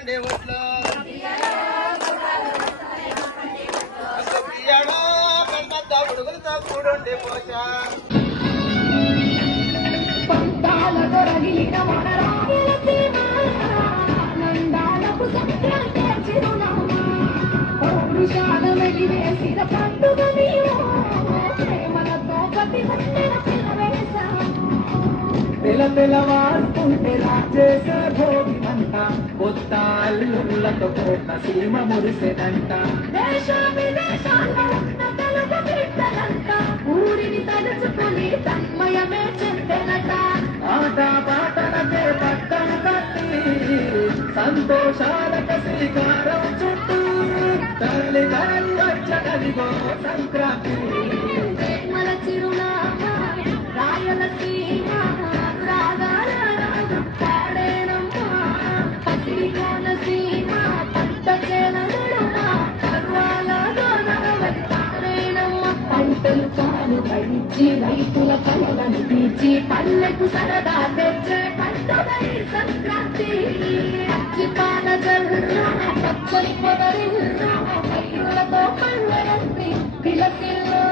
పండే ఒట్లో ఉడుగులతో కూడుండే పోష పంతాల దొరగిలిన నందాలకు సంక్రాంతి చిరునామా పౌరుషాల వెలివేసిన పండుగ ప్రేమలతో గతి తెలవారుతుంటే రాజేసే భోగి మంట కొత్త అల్లుళ్ళతో కోట సీమ మురిసెనంట దేశ విదేశాల్లో ఉన్న తెలుగు బిడ్డలంట ఊరిని తలుచుకుని తన్మయమే చెందెనట ఆట పాటలకే పట్టం కట్టి సంతోషాలకు శ్రీకారం చుట్టూ తల్లి తల్లి వచ్చగలిగో సంక్రాంతి మన చిరునామా రాయలసీమ పంటలు పాలు పడిచి రైతుల కలలను తీర్చి పల్లెకు సరదా తెచ్చే పండుగ సంక్రాంతి పాల జల్లు పచ్చని పొదరిల్లు పైరులతో పళ్ళని పిలకిల్లు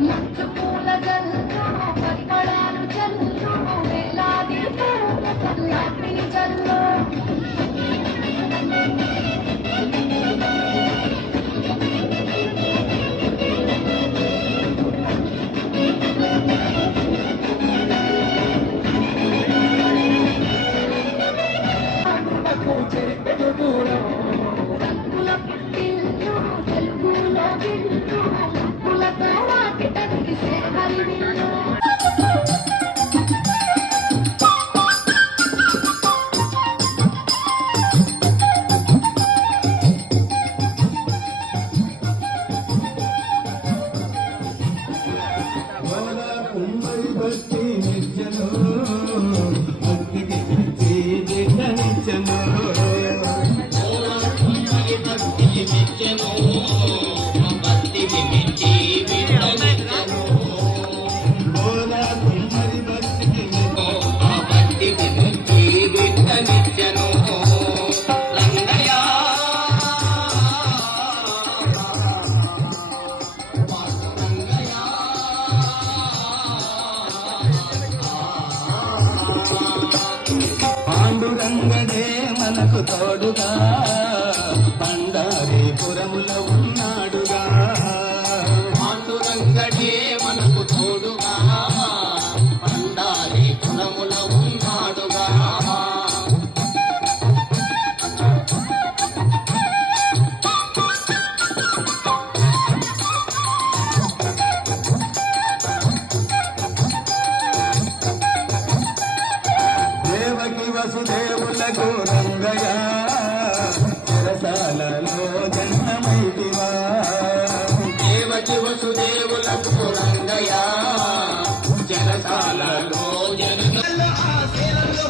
మంచు పూల జల్లు పరిమళాలు జల్లు వేలాది పూల చల్లాటిని జల్లు పాండురంగడే మనకు తోడుగా పండారీపురములో ఉన్నాడుగా పాండురంగడే మనకు తోడుగా పండారీపురములో ఉన్నాడుగా వసుదేవులకు రంగయ్య చెరసాలలో జన్మమైతివా దేవకి వసుదేవులకు రంగయ్య చెరసాలలో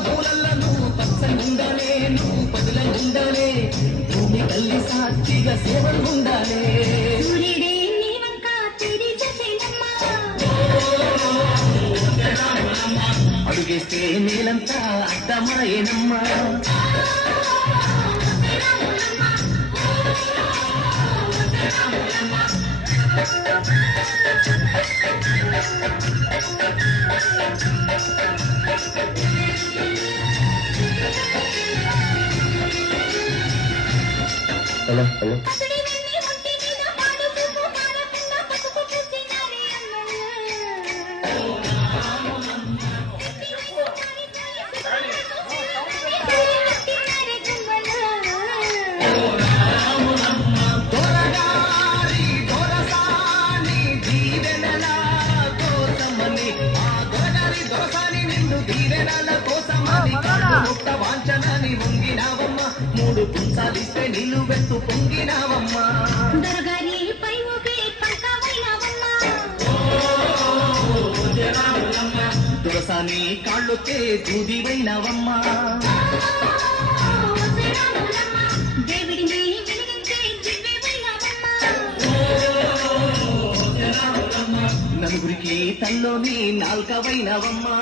మూలలను పచ్చనుండలేను పదులండలే భూమి తల్లి సాక్షిగా సేవలుండాలే అడుగేస్తే నేలంతా అర్థమాయేనమ్మా హలో హలో వాంఛనాన్ని వంగినావమ్మా మూడు పుంసాలిస్తే నిలువెత్తు పొంగినావమ్మా దురసాని కాళ్ళొచ్చే దూదివైనవమ్మా నలుగురికి తల్లోని నాల్కవైనవమ్మా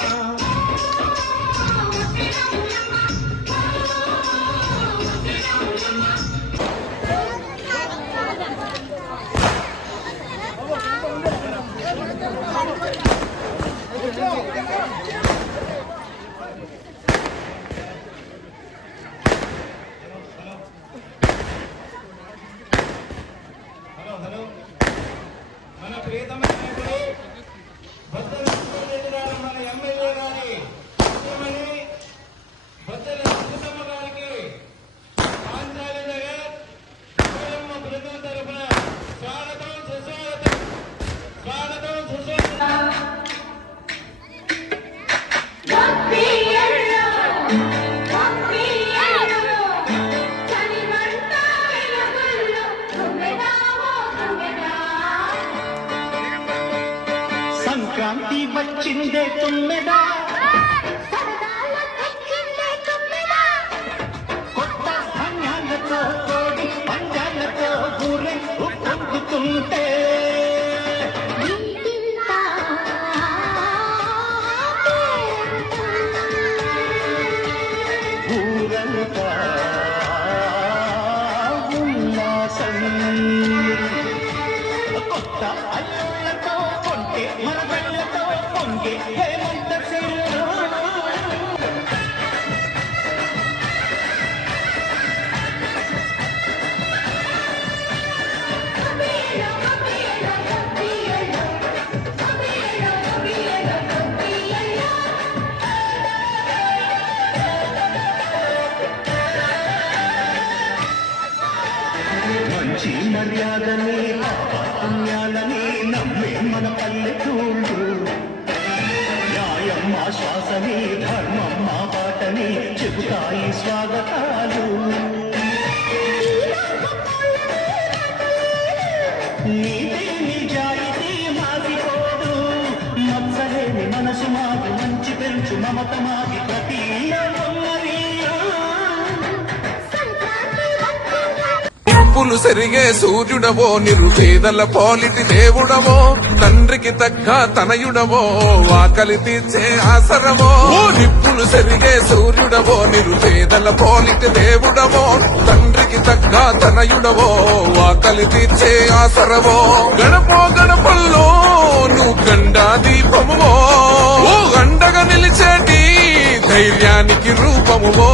వచ్చిందే తుమ్మెదా కొత్త ధాన్యాలతో కోడి పంజాలతో ఊరే పొందుతుంటే ఊరంతా ఉల్లాసం కొత్త అల్లులతో కొంటే మరదళ్ళతో పొంగే హేమంత సిరులు మంచి మర్యాదని పుణ్యాలని నమ్మే మన పల్లెటూళ్ళు న్యాయం మా శ్వాసని ధర్మం మా బాటని చెబుతాయి స్వాగతాలు నీతి నిజాయితీ మాసిపోదు మత్సలేని మనసు మాది మంచి పెంచు మమత మాది ప్రతి నిప్పులు సెరిగే సూర్యుడవో నిరుపేదల పోలిటి దేవుడవో తండ్రికి తగ్గ తనయుడవో ఆకలి తీర్చే ఆసరమో నిప్పులు సెరిగే సూర్యుడవో నిరుపేదల పోలిటి దేవుడవో తండ్రికి తగ్గ తనయుడవో ఆకలి తీర్చే ఆసరమో గణపో గణపల్లో నువ్వు గండా దీపమువో ఓ అండగా నిలిచేటి ధైర్యానికి రూపమువో